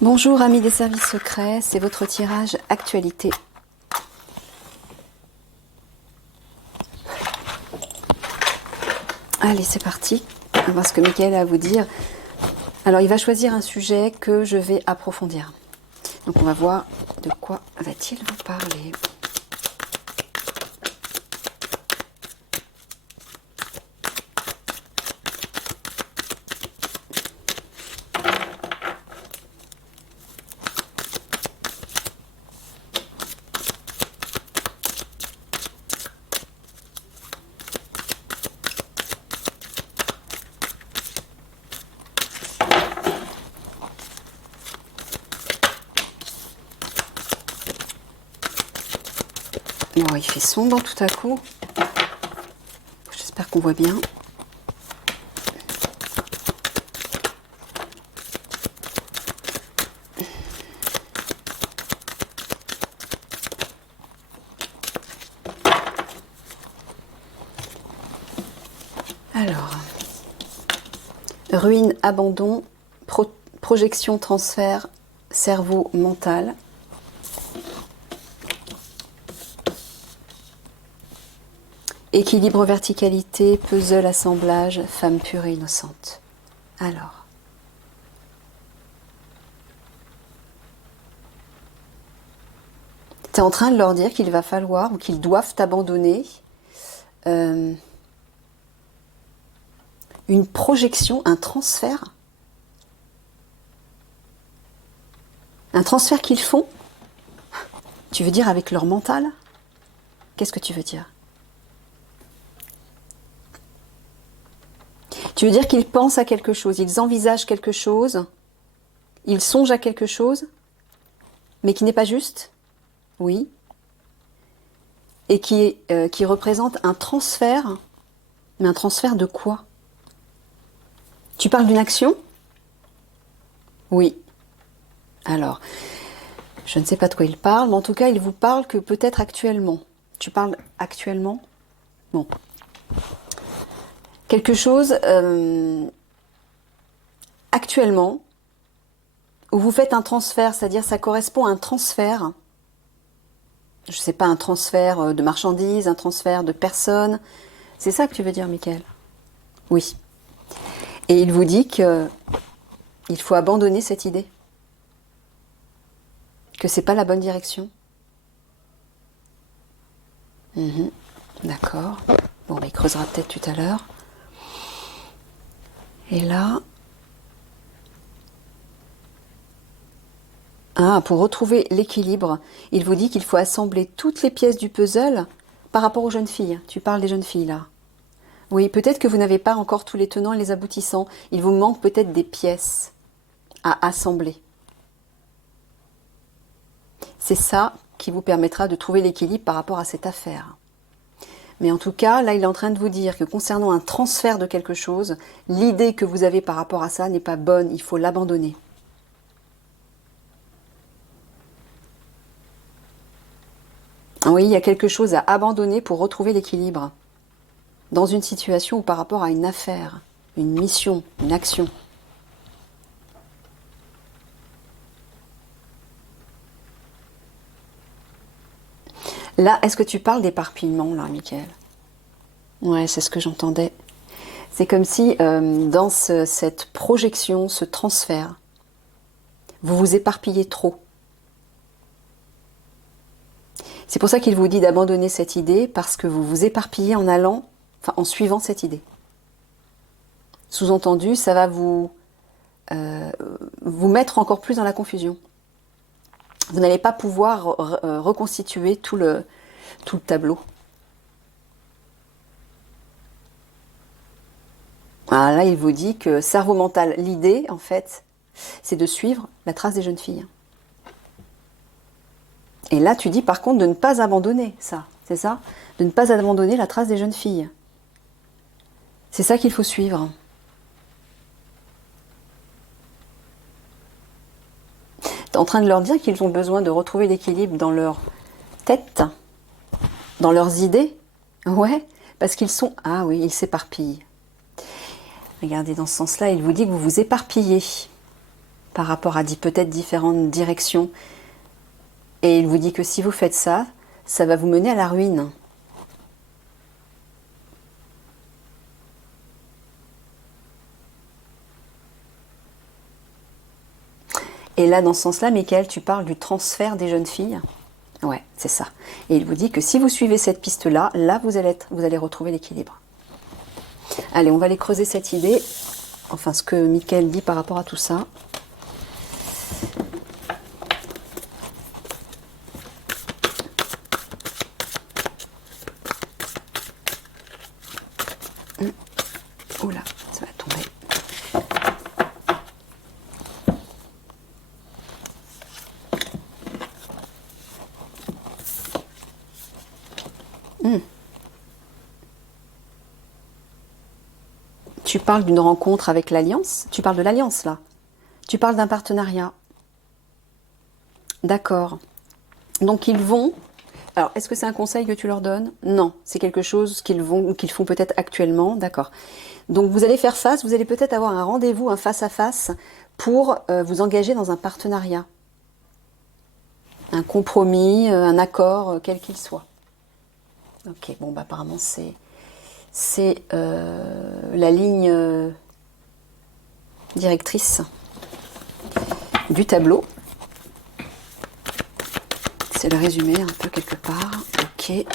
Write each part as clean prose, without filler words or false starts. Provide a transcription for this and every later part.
Bonjour amis des services secrets, c'est votre tirage actualité. Allez, c'est parti. On va voir ce que Michael a à vous dire. Alors, il va choisir un sujet que je vais approfondir. Donc, on va voir de quoi va-t-il vous parler. Oh, il fait sombre tout à coup. J'espère qu'on voit bien. Alors, ruine, abandon, projection, transfert, cerveau, mental. Équilibre, verticalité, puzzle, assemblage, femme pure et innocente. Alors. Tu es en train de leur dire qu'il va falloir ou qu'ils doivent t'abandonner une projection, un transfert. Un transfert qu'ils font. Tu veux dire avec leur mental? Qu'est-ce que tu veux dire? Tu veux dire qu'ils pensent à quelque chose, ils envisagent quelque chose, ils songent à quelque chose, mais qui n'est pas juste? Oui. Et qui représente un transfert. Mais un transfert de quoi? Tu parles d'une action? Oui. Alors, je ne sais pas de quoi il parle, mais en tout cas, il vous parle que peut-être actuellement. Tu parles actuellement? Bon. Quelque chose actuellement où vous faites un transfert, c'est-à-dire ça correspond à un transfert. Je ne sais pas, un transfert de marchandises, un transfert de personnes. C'est ça que tu veux dire, Michael? Oui. Et il vous dit que il faut abandonner cette idée. Que c'est pas la bonne direction. D'accord. Bon, il creusera peut-être tout à l'heure. Et là... Ah, pour retrouver l'équilibre, il vous dit qu'il faut assembler toutes les pièces du puzzle par rapport aux jeunes filles. Tu parles des jeunes filles, là. Oui, peut-être que vous n'avez pas encore tous les tenants et les aboutissants. Il vous manque peut-être des pièces à assembler. C'est ça qui vous permettra de trouver l'équilibre par rapport à cette affaire. Mais en tout cas, là, il est en train de vous dire que concernant un transfert de quelque chose, l'idée que vous avez par rapport à ça n'est pas bonne, il faut l'abandonner. Oui, il y a quelque chose à abandonner pour retrouver l'équilibre. Dans une situation ou par rapport à une affaire, une mission, une action. Là, est-ce que tu parles d'éparpillement, là, Michael? Ouais, c'est ce que j'entendais. C'est comme si, dans cette projection, ce transfert, vous vous éparpillez trop. C'est pour ça qu'il vous dit d'abandonner cette idée, parce que vous vous éparpillez en allant, enfin, en suivant cette idée. Sous-entendu, ça va vous mettre encore plus dans la confusion. Vous n'allez pas pouvoir reconstituer tout le tableau. Alors là, il vous dit que cerveau mental, l'idée, en fait, c'est de suivre la trace des jeunes filles. Et là, tu dis par contre de ne pas abandonner ça, c'est ça? De ne pas abandonner la trace des jeunes filles. C'est ça qu'il faut suivre. Tu es en train de leur dire qu'ils ont besoin de retrouver l'équilibre dans leur tête, dans leurs idées. Ouais, parce qu'ils sont... Ah oui, ils s'éparpillent. Regardez, dans ce sens-là, il vous dit que vous vous éparpillez. par rapport à peut-être différentes directions. Et il vous dit que si vous faites ça, ça va vous mener à la ruine. Et là, dans ce sens-là, Michael, tu parles du transfert des jeunes filles. Ouais, c'est ça. Et il vous dit que si vous suivez cette piste-là, là, vous allez retrouver l'équilibre. Allez, on va aller creuser cette idée. Enfin, ce que Michael dit par rapport à tout ça. Oula, ça va tomber. Tu parles d'une rencontre avec l'Alliance? Tu parles de l'Alliance, là? Tu parles d'un partenariat? D'accord. Donc, ils vont... Alors, est-ce que c'est un conseil que tu leur donnes? Non, c'est quelque chose qu'ils font peut-être actuellement. D'accord. Donc, vous allez faire face, vous allez peut-être avoir un rendez-vous, un face-à-face pour vous engager dans un partenariat. Un compromis, un accord, quel qu'il soit. Ok, bon, bah, apparemment, c'est la ligne directrice du tableau. C'est le résumé un peu quelque part. Ok.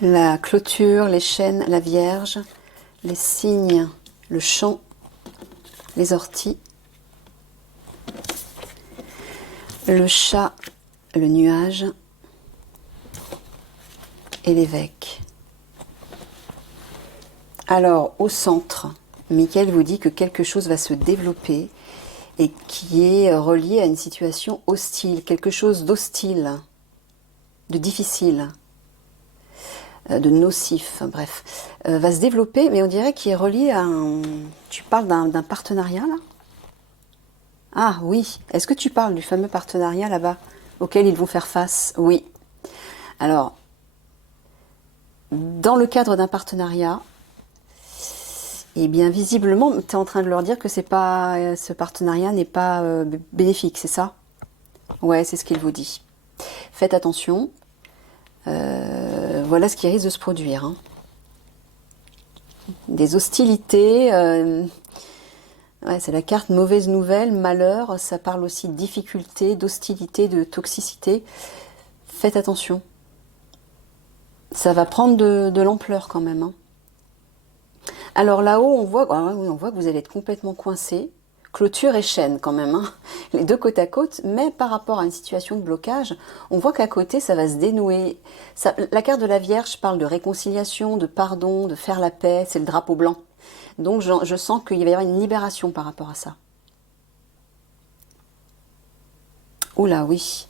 La clôture, les chênes, la Vierge, les cygnes, le champ, les orties, le chat, le nuage et l'évêque. Alors, au centre, Michael vous dit que quelque chose va se développer et qui est relié à une situation hostile, quelque chose d'hostile, de difficile, de nocif, bref, va se développer, mais on dirait qu'il est relié à un... Tu parles d'un partenariat, là? Ah oui, est-ce que tu parles du fameux partenariat là-bas, auquel ils vont faire face? Oui. Alors, dans le cadre d'un partenariat, eh bien, visiblement, tu es en train de leur dire que c'est pas, ce partenariat n'est pas bénéfique, c'est ça? Ouais, c'est ce qu'il vous dit. Faites attention. Voilà ce qui risque de se produire. Hein. Des hostilités. Ouais, c'est la carte mauvaise nouvelle, malheur. Ça parle aussi de difficultés, d'hostilité, de toxicité. Faites attention. Ça va prendre de l'ampleur quand même. Hein. Alors là-haut, on voit que vous allez être complètement coincé. Clôture et chêne quand même, hein. Les deux côte à côte, mais par rapport à une situation de blocage, on voit qu'à côté, ça va se dénouer. Ça, la carte de la Vierge parle de réconciliation, de pardon, de faire la paix, c'est le drapeau blanc. Donc je sens qu'il va y avoir une libération par rapport à ça. Oula, oui.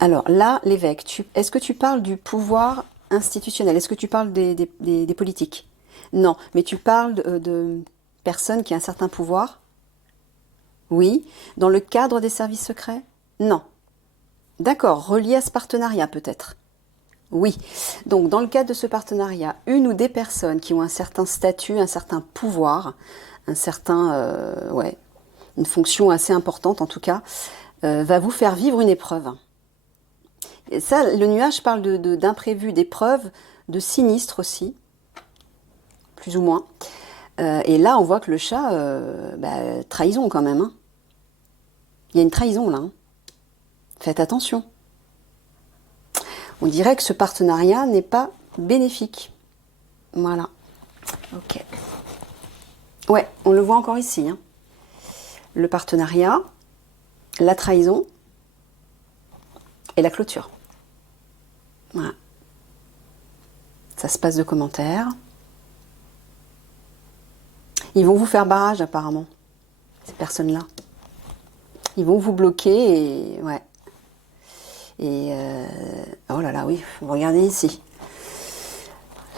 Alors là, l'évêque, est-ce que tu parles du pouvoir institutionnel? Est-ce que tu parles des politiques? Non, mais tu parles de personnes qui ont un certain pouvoir? Oui. Dans le cadre des services secrets? Non. D'accord, relié à ce partenariat peut-être? Oui. Donc dans le cadre de ce partenariat, une ou des personnes qui ont un certain statut, un certain pouvoir, un certain, une fonction assez importante en tout cas, va vous faire vivre une épreuve. Et ça, le nuage parle d'imprévu, d'épreuves de sinistre aussi, plus ou moins. Et là, on voit que le chat, trahison quand même. Hein. Il y a une trahison là. Hein. Faites attention. On dirait que ce partenariat n'est pas bénéfique. Voilà. Ok. Ouais, on le voit encore ici. Hein. Le partenariat, la trahison et la clôture. Voilà. Ça se passe de commentaires. Ils vont vous faire barrage apparemment, ces personnes-là. Ils vont vous bloquer et ouais. Et oh là là, oui, regardez ici.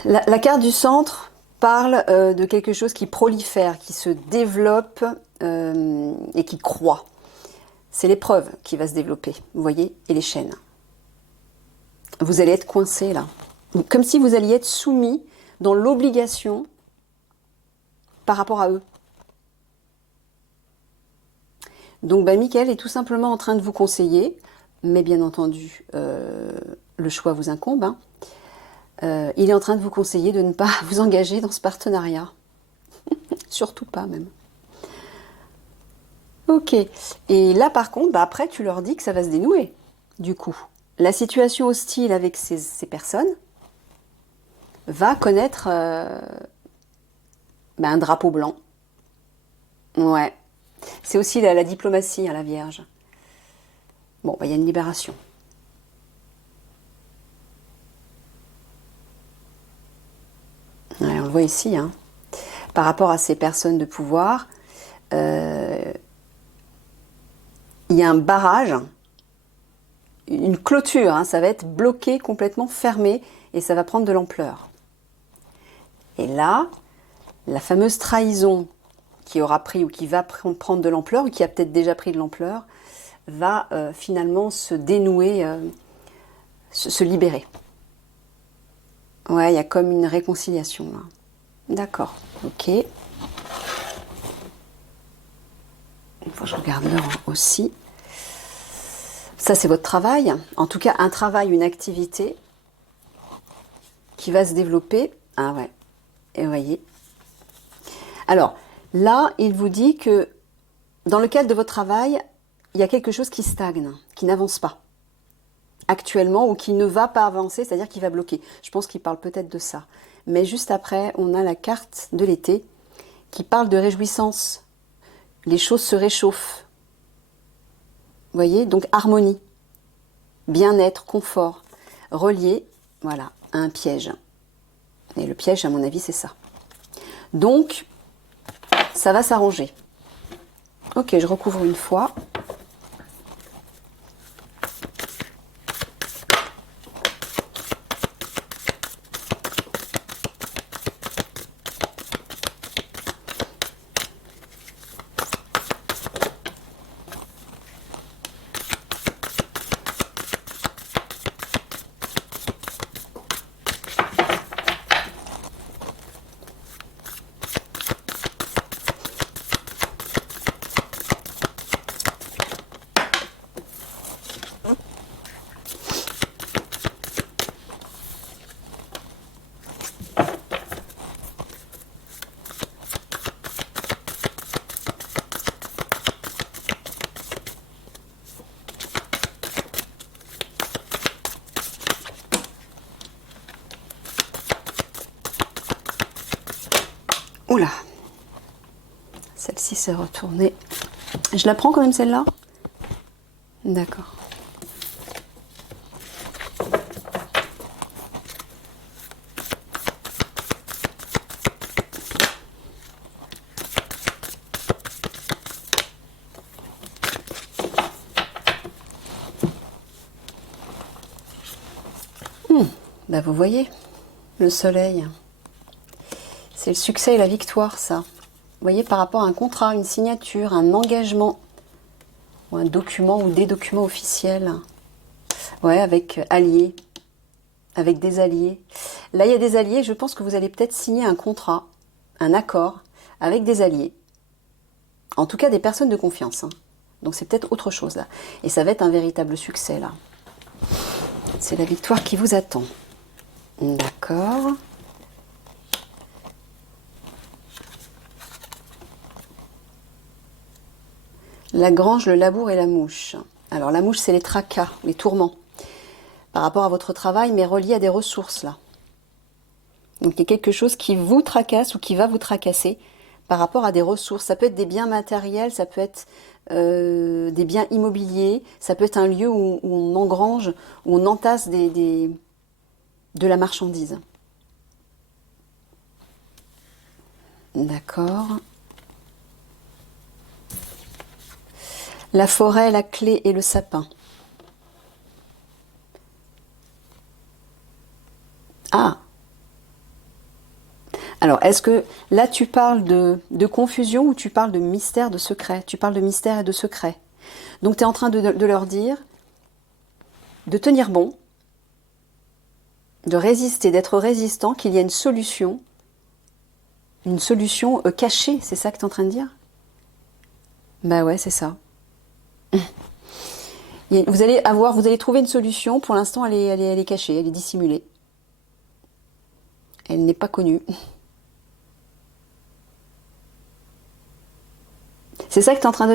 La carte du centre parle de quelque chose qui prolifère, qui se développe et qui croît. C'est l'épreuve qui va se développer, vous voyez, et les chaînes. Vous allez être coincé là, comme si vous alliez être soumis dans l'obligation par rapport à eux. Donc Michael est tout simplement en train de vous conseiller, mais bien entendu, le choix vous incombe. Hein. Il est en train de vous conseiller de ne pas vous engager dans ce partenariat. Surtout pas même. Ok. Et là par contre, après tu leur dis que ça va se dénouer. Du coup, la situation hostile avec ces personnes va connaître un drapeau blanc. Ouais. C'est aussi la diplomatie, hein, la Vierge. Bon, il y a une libération. Ouais, on le voit ici. Hein. Par rapport à ces personnes de pouvoir, il y a un barrage, une clôture. Hein, ça va être bloqué, complètement fermé, et ça va prendre de l'ampleur. Et là, la fameuse trahison qui aura pris ou qui va prendre de l'ampleur, ou qui a peut-être déjà pris de l'ampleur, va finalement se dénouer, se libérer. Ouais, il y a comme une réconciliation là. D'accord, ok. Il faut que je regarde l'heure aussi. Ça, c'est votre travail. En tout cas, un travail, une activité qui va se développer. Ah ouais, et vous voyez. Alors, là, il vous dit que dans le cadre de votre travail, il y a quelque chose qui stagne, qui n'avance pas actuellement ou qui ne va pas avancer, c'est-à-dire qui va bloquer. Je pense qu'il parle peut-être de ça. Mais juste après, on a la carte de l'été qui parle de réjouissance. Les choses se réchauffent. Vous voyez, donc harmonie, bien-être, confort, relié, voilà, à un piège. Et le piège, à mon avis, c'est ça. Donc, ça va s'arranger. Ok, je recouvre une fois. Oula, celle-ci s'est retournée. Je la prends quand même celle-là? D'accord. Vous voyez, le soleil. C'est le succès et la victoire, ça. Vous voyez, par rapport à un contrat, une signature, un engagement, ou un document ou des documents officiels. Ouais, avec alliés, avec des alliés. Là, il y a des alliés, je pense que vous allez peut-être signer un contrat, un accord avec des alliés. En tout cas, des personnes de confiance. Hein. Donc, c'est peut-être autre chose, là. Et ça va être un véritable succès, là. C'est la victoire qui vous attend. D'accord. La grange, le labour et la mouche. Alors la mouche, c'est les tracas, les tourments par rapport à votre travail, mais relié à des ressources là. Donc il y a quelque chose qui vous tracasse ou qui va vous tracasser par rapport à des ressources. Ça peut être des biens matériels, ça peut être des biens immobiliers, ça peut être un lieu où on engrange, où on entasse de la marchandise. D'accord. La forêt, la clé et le sapin. Ah! Alors, est-ce que là tu parles de confusion ou tu parles de mystère, de secret? Tu parles de mystère et de secret. Donc tu es en train de leur dire de tenir bon, de résister, d'être résistant, qu'il y a une solution cachée, c'est ça que tu es en train de dire? Bah ouais, c'est ça. Vous allez trouver une solution, pour l'instant elle est cachée, elle est dissimulée. Elle n'est pas connue. C'est ça que tu es en train de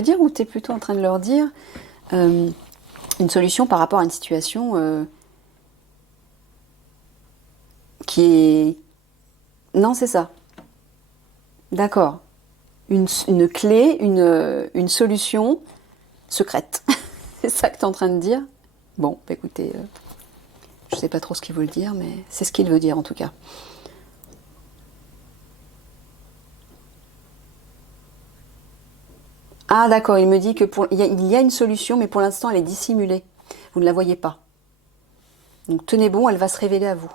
dire ou tu es plutôt en train de leur dire une solution par rapport à une situation qui est... Non, c'est ça. D'accord. Une clé, une solution secrète. C'est ça que tu es en train de dire? Bon, bah écoutez, je ne sais pas trop ce qu'il veut dire, mais c'est ce qu'il veut dire en tout cas. Ah d'accord, il me dit que il y a une solution, mais pour l'instant elle est dissimulée. Vous ne la voyez pas. Donc tenez bon, elle va se révéler à vous.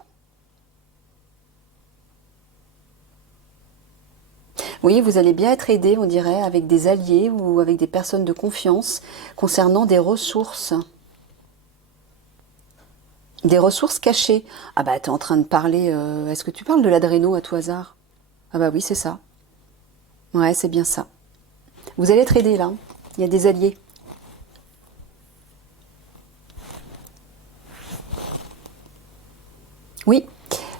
Oui, vous allez bien être aidé, on dirait, avec des alliés ou avec des personnes de confiance concernant des ressources. Des ressources cachées. Ah bah t'es en train de parler... est-ce que tu parles de l'adréno à tout hasard? Ah bah oui, c'est ça. Ouais, c'est bien ça. Vous allez être aidé là. Il y a des alliés. Oui,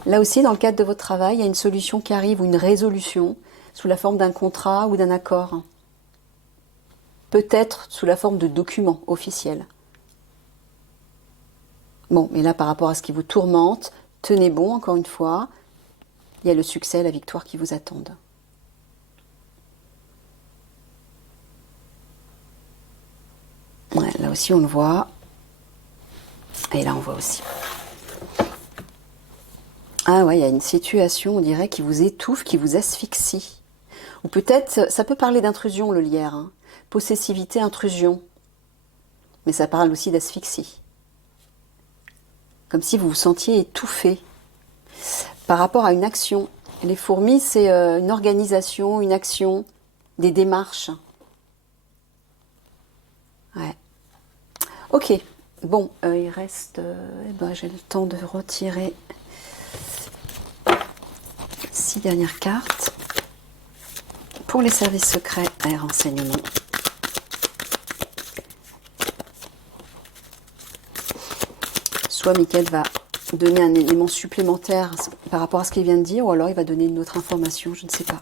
là aussi, dans le cadre de votre travail, il y a une solution qui arrive ou une résolution sous la forme d'un contrat ou d'un accord. Peut-être sous la forme de documents officiels. Bon, mais là, par rapport à ce qui vous tourmente, tenez bon, encore une fois. Il y a le succès, la victoire qui vous attendent. Ouais, là aussi, on le voit. Et là, on voit aussi. Ah ouais, il y a une situation, on dirait, qui vous étouffe, qui vous asphyxie. Ou peut-être, ça peut parler d'intrusion, le lierre. Hein. Possessivité, intrusion. Mais ça parle aussi d'asphyxie. Comme si vous vous sentiez étouffé par rapport à une action. Les fourmis, c'est une organisation, une action, des démarches. Ouais. Ok. Bon, il reste... eh ben, j'ai le temps de retirer 6 dernières cartes pour les services secrets et renseignements. Soit Mickaël va donner un élément supplémentaire par rapport à ce qu'il vient de dire, ou alors il va donner une autre information, je ne sais pas.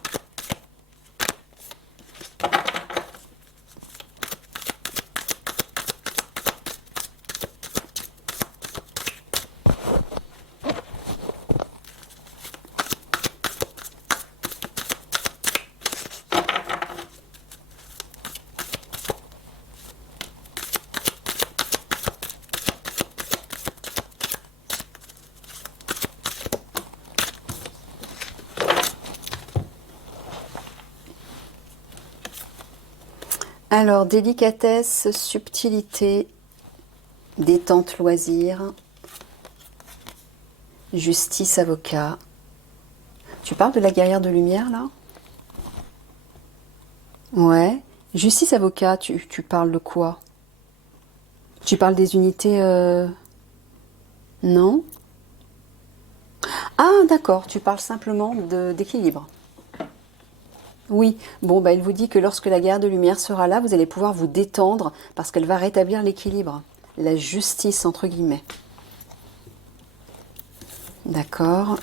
Alors, délicatesse, subtilité, détente, loisir, justice, avocat. Tu parles de la guerrière de lumière, là? Ouais. Justice, avocat, tu parles de quoi? Tu parles des unités... Non? Ah, d'accord, tu parles simplement d'équilibre. Oui, bon, bah, il vous dit que lorsque la guerre de lumière sera là, vous allez pouvoir vous détendre parce qu'elle va rétablir l'équilibre, la justice entre guillemets. D'accord.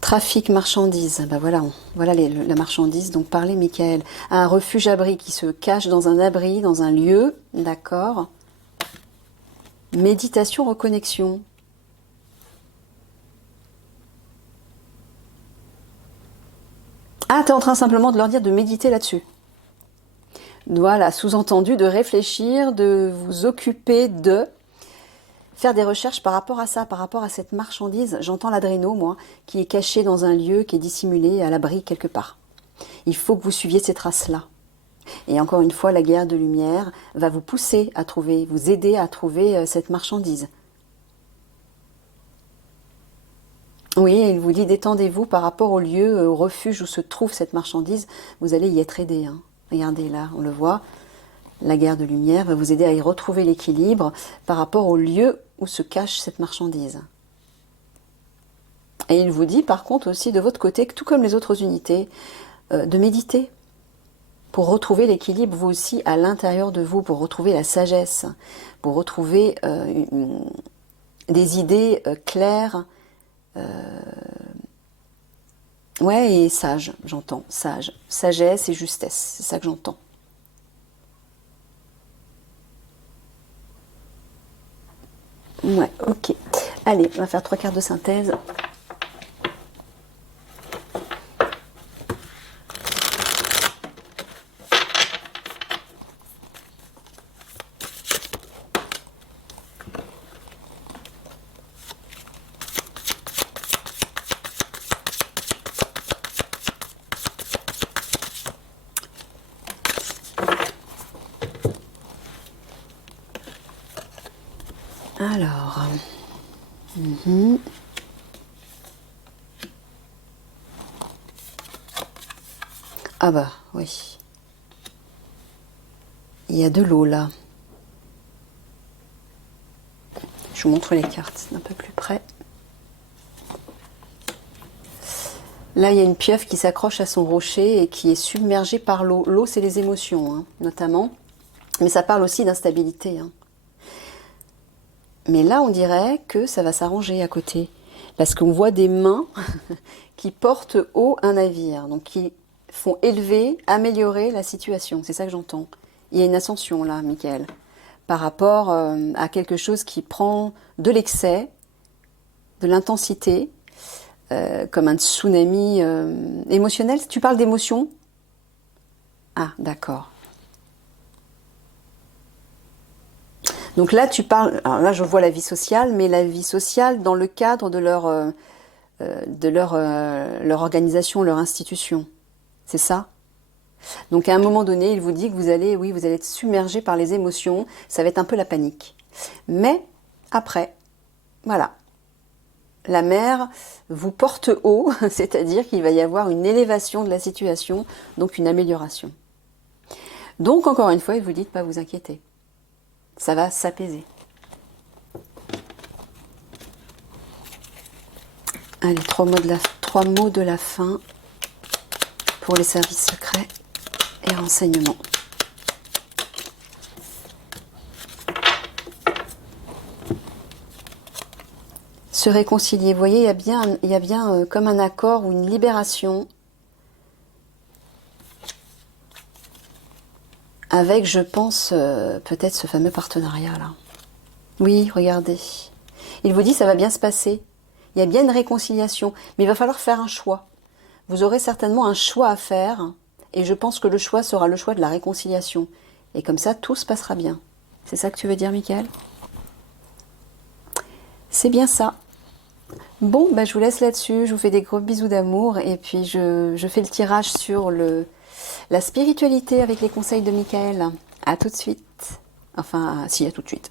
Trafic marchandises. Ben voilà, voilà la marchandise dont parlait Michael. Un refuge-abri qui se cache dans un abri, dans un lieu. D'accord. Méditation, reconnexion. Ah, tu es en train simplement de leur dire de méditer là-dessus. Voilà, sous-entendu de réfléchir, de vous occuper de faire des recherches par rapport à ça, par rapport à cette marchandise. J'entends l'adréno, moi, qui est caché dans un lieu, qui est dissimulé à l'abri quelque part. Il faut que vous suiviez ces traces-là. Et encore une fois, la guerre de lumière va vous pousser à trouver, vous aider à trouver cette marchandise. Oui, il vous dit détendez-vous par rapport au lieu, au refuge où se trouve cette marchandise. Vous allez y être aidé. Hein. Regardez là, on le voit. La guerre de lumière va vous aider à y retrouver l'équilibre par rapport au lieu où se cache cette marchandise. Et il vous dit par contre aussi de votre côté que tout comme les autres unités, de méditer pour retrouver l'équilibre vous aussi à l'intérieur de vous, pour retrouver la sagesse, pour retrouver des idées claires, ouais, et sage, j'entends, sage, sagesse et justesse, c'est ça que j'entends. Ouais, ok. Allez, on va faire 3 quarts de synthèse. Alors, ah bah oui, il y a de l'eau là. Je vous montre les cartes d'un peu plus près. Là, il y a une pieuvre qui s'accroche à son rocher et qui est submergée par l'eau. L'eau, c'est les émotions, hein, notamment. Mais ça parle aussi d'instabilité. Hein. Mais là, on dirait que ça va s'arranger à côté. Parce qu'on voit des mains qui portent haut un navire. Donc, qui font élever, améliorer la situation. C'est ça que j'entends. Il y a une ascension là, Michael. Par rapport à quelque chose qui prend de l'excès, de l'intensité, comme un tsunami émotionnel. Tu parles d'émotion? Ah, d'accord. Donc là, tu parles. Alors là, je vois la vie sociale, mais la vie sociale dans le cadre de leur organisation, leur institution. C'est ça? Donc à un moment donné, il vous dit que vous allez, oui, vous allez être submergé par les émotions. Ça va être un peu la panique. Mais après, voilà. La mer vous porte haut, c'est-à-dire qu'il va y avoir une élévation de la situation, donc une amélioration. Donc encore une fois, il vous dit de ne pas vous inquiéter. Ça va s'apaiser. Allez, 3 mots de la fin pour les services secrets et renseignements. Se réconcilier. Vous voyez, il y a bien comme un accord ou une libération avec, je pense, peut-être ce fameux partenariat-là. Oui, regardez. Il vous dit ça va bien se passer. Il y a bien une réconciliation, mais il va falloir faire un choix. Vous aurez certainement un choix à faire, et je pense que le choix sera le choix de la réconciliation. Et comme ça, tout se passera bien. C'est ça que tu veux dire, Michael? C'est bien ça. Bon, bah, je vous laisse là-dessus. Je vous fais des gros bisous d'amour, et puis je fais le tirage sur la spiritualité avec les conseils de Michael. À tout de suite. Enfin, si, à tout de suite.